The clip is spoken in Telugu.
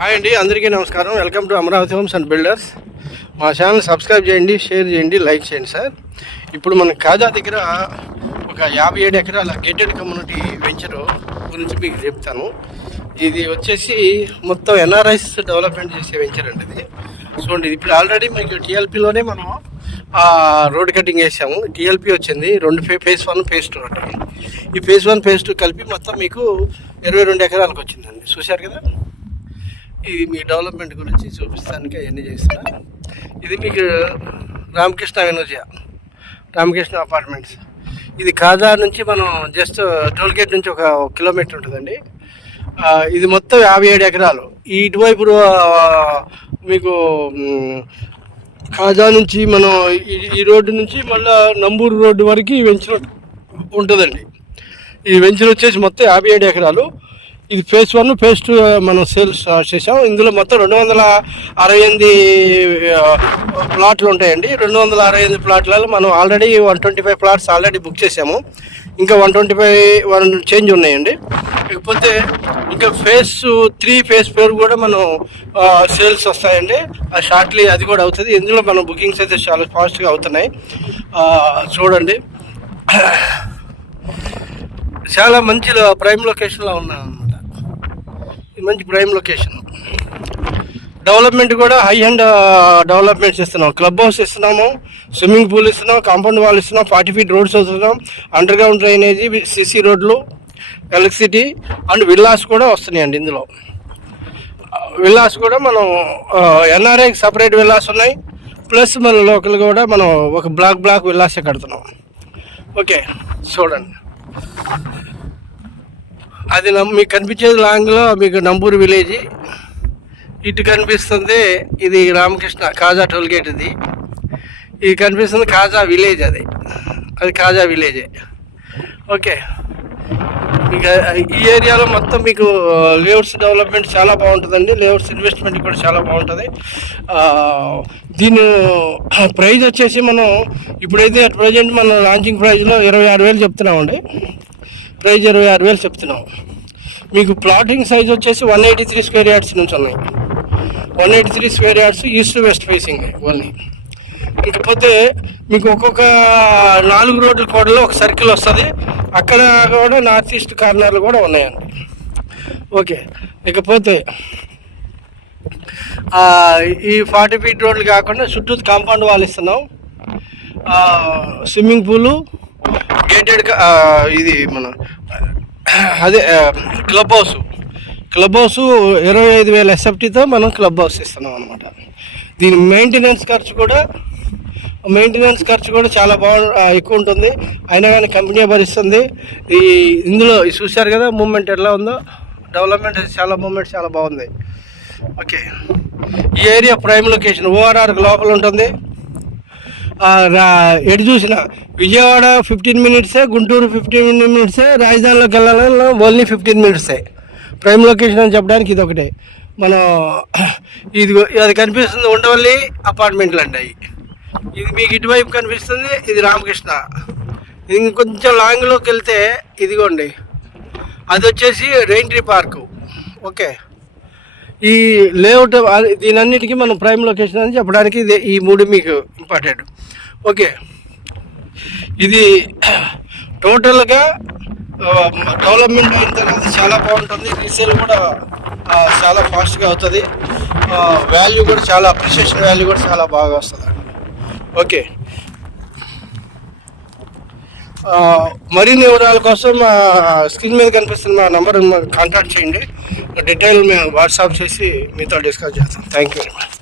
హాయ్ అండి అందరికీ నమస్కారం. Welcome to Amaravati homes and builders మా ఛానల్ సబ్స్క్రైబ్ చేయండి షేర్ చేయండి లైక్ చేయండి సార్. ఇప్పుడు మన కాజా దగ్గర ఒక యాభై ఏడు ఎకరాల గేటెడ్ కమ్యూనిటీ వెంచర్ గురించి మీకు చెప్తాను. ఇది వచ్చేసి మొత్తం ఎన్ఆర్ఐస్ డెవలప్మెంట్ చేసే వెంచర్ అండి ఇది. చూడండి ఇప్పుడు ఆల్రెడీ మీకు టీఎల్పీలోనే మనం రోడ్ కటింగ్ వేసాము టీఎల్పీ వచ్చింది రెండు ఫే ఫేస్ వన్ ఫేస్ టూ అంటే ఈ ఫేస్ వన్ ఫేస్ టూ కలిపి మొత్తం మీకు ఇరవై రెండు ఎకరాలకు వచ్చిందండి. చూశారు కదా? ఇది మీ డెవలప్మెంట్ గురించి చూపిస్తానికి అవన్నీ చేస్తున్నా. ఇది మీకు రామకృష్ణ వినోజయ రామకృష్ణ అపార్ట్మెంట్స్. ఇది కాజా నుంచి మనం జస్ట్ టోల్గేట్ నుంచి ఒక కిలోమీటర్ ఉంటుందండి. ఇది మొత్తం యాభై ఏడు ఎకరాలు. ఇటువైపు మీకు కాజా నుంచి మనం ఈ- ఈ రోడ్డు నుంచి మళ్ళీ నంబూరు రోడ్డు వరకు ఈ వెంచర్ ఉంటుందండి. ఈ వెంచర్ వచ్చేసి మొత్తం యాభై ఏడు ఎకరాలు. ఇది ఫేస్ వన్ ఫేస్ టూ మనం సేల్స్ uh, చేసాం ఇందులో మొత్తం రెండు వందల అరవై ఎనిమిది uh, ప్లాట్లు ఉంటాయండి. రెండు వందల అరవై ఎనిమిది ప్లాట్లలో మనం already one twenty five plots already book చేసాము ఇంకా one twenty five one change ఉన్నాయండి. ఇకపోతే ఇంకా ఫేస్ త్రీ ఫేస్ ఫోర్ కూడా మనం uh, సేల్స్ వస్తాయండి. ఆ షార్ట్లీ అది కూడా అవుతుంది. ఇందులో మనం బుకింగ్స్ అయితే చాలా ఫాస్ట్గా అవుతున్నాయి. చూడండి. చాలా మంచి ప్రైమ్ లొకేషన్లో ఉన్నాం. మంచి ప్రైమ్ లొకేషన్ డెవలప్మెంట్ కూడా హై అండ్ డెవలప్మెంట్స్ ఇస్తున్నాం. క్లబ్ హౌస్ ఇస్తున్నాము స్విమ్మింగ్ పూల్ ఇస్తున్నాం కాంపౌండ్ వాల్ ఇస్తున్నాం ఫార్టీ ఫీట్ రోడ్స్ వస్తున్నాం. అండర్ గ్రౌండ్ డ్రైనేజీ సిసి రోడ్లు ఎలక్ట్రిసిటీ అండ్ విల్లాస్ కూడా వస్తున్నాయండి ఇందులో. విల్లాస్ కూడా మనం ఎన్ఆర్ఐకి సపరేట్ విల్లాస్ ఉన్నాయి. ప్లస్ మన లోకల్ కూడా మనం ఒక బ్లాక్ బ్లాక్ విల్లాసే కడుతున్నాం. ఓకే చూడండి. అది నమ్- మీకు కనిపించేది లాంగ్లో మీకు నంబూరు విలేజ్. ఇటు కనిపిస్తుంది ఇది రామకృష్ణ కాజా టోల్గేట్ ఇది. ఇది కనిపిస్తుంది కాజా విలేజ్ అది. అది కాజా విలేజే. ఓకే. ఇక ఈ ఏరియాలో మొత్తం మీకు లేఅవుట్స్ డెవలప్మెంట్ చాలా బాగుంటుందండి. లేఅవుట్స్ ఇన్వెస్ట్మెంట్ కూడా చాలా బాగుంటుంది. దీని ప్రైజ్ వచ్చేసి మనం ఇప్పుడైతే అట్ ప్రజెంట్ మనం లాంచింగ్ ప్రైజ్లో ఇరవై ఆరు వేలు చెప్తున్నామండి. ప్రైజ్ ఇరవై ఆరు వేలు చెప్తున్నాం. మీకు ప్లాటింగ్ సైజ్ వచ్చేసి one eighty three square yards నుంచి ఉన్నాయి. One eighty three square yards east west facing only. ఇకపోతే మీకు ఒక్కొక్క నాలుగు రోడ్ల కోడలో ఒక సర్కిల్ వస్తుంది. అక్కడ కూడా నార్త్ ఈస్ట్ కార్నర్లు కూడా ఉన్నాయండి. ఓకే. ఇకపోతే ఈ ఫార్టీ ఫీట్ రోడ్లు కాకుండా చుట్టూ కాంపౌండ్ వాల్ ఇస్తున్నాం. స్విమ్మింగ్ పూలు గేటెడ్ ఇది మన అదే క్లబ్ హౌస్ క్లబ్ హౌస్ ఇరవై ఐదు వేల ఎస్ఎఫ్టీతో మనం క్లబ్ హౌస్ ఇస్తున్నాం అనమాట దీని మెయింటెనెన్స్ ఖర్చు కూడా మెయింటెనెన్స్ ఖర్చు కూడా చాలా బాగు ఎక్కువ ఉంటుంది. అయినా కానీ కంపెనీ భరిస్తుంది. ఈ ఇందులో చూశారు కదా మూమెంట్ ఎలా ఉందో? డెవలప్మెంట్ చాలా మూమెంట్ చాలా బాగుంది. ఓకే ఈ ఏరియా ప్రైమ్ లొకేషన్ ఓఆర్ఆర్ లోపల ఉంటుంది. ఎటు చూసిన? విజయవాడ ఫిఫ్టీన్ మినిట్సే గుంటూరు ఫిఫ్టీన్ మినిట్సే రాజధానిలోకి వెళ్ళాలన్నా ఓన్లీ ఫిఫ్టీన్ మినిట్సే ప్రైమ్ లొకేషన్ అని చెప్పడానికి ఇది ఒకటే మనం ఇది అది కనిపిస్తుంది ఉండవల్లి అపార్ట్మెంట్లు అండి అవి ఇది మీకు ఇటువైపు కనిపిస్తుంది ఇది రామకృష్ణ. ఇది ఇంకొంచెం లాంగ్లోకి వెళ్తే ఇదిగోండి. అది వచ్చేసి రెయింట్రీ పార్కు ఓకే. ఈ లేఅవుట్ దీనన్నిటికీ మనం ప్రైమ్ లొకేషన్ అని చెప్పడానికి ఇది ఈ మూడు మీకు ఇంపార్టెంట్ ఓకే ఇది టోటల్గా డెవలప్మెంట్ అయిన తర్వాత చాలా బాగుంటుంది. రీసేల్ కూడా చాలా ఫాస్ట్గా అవుతుంది. వాల్యూ కూడా చాలా అప్రిషియేషన్ వాల్యూ కూడా చాలా బాగా వస్తుంది ఓకే మరిన్ని వివరాల కోసం మా స్క్రీన్ మీద కనిపిస్తున్న మా నంబర్ కాంటాక్ట్ చేయండి. డీటెయిల్ మేము వాట్సాప్ చేసి మీతో డిస్కస్ చేస్తాం. Thank you very much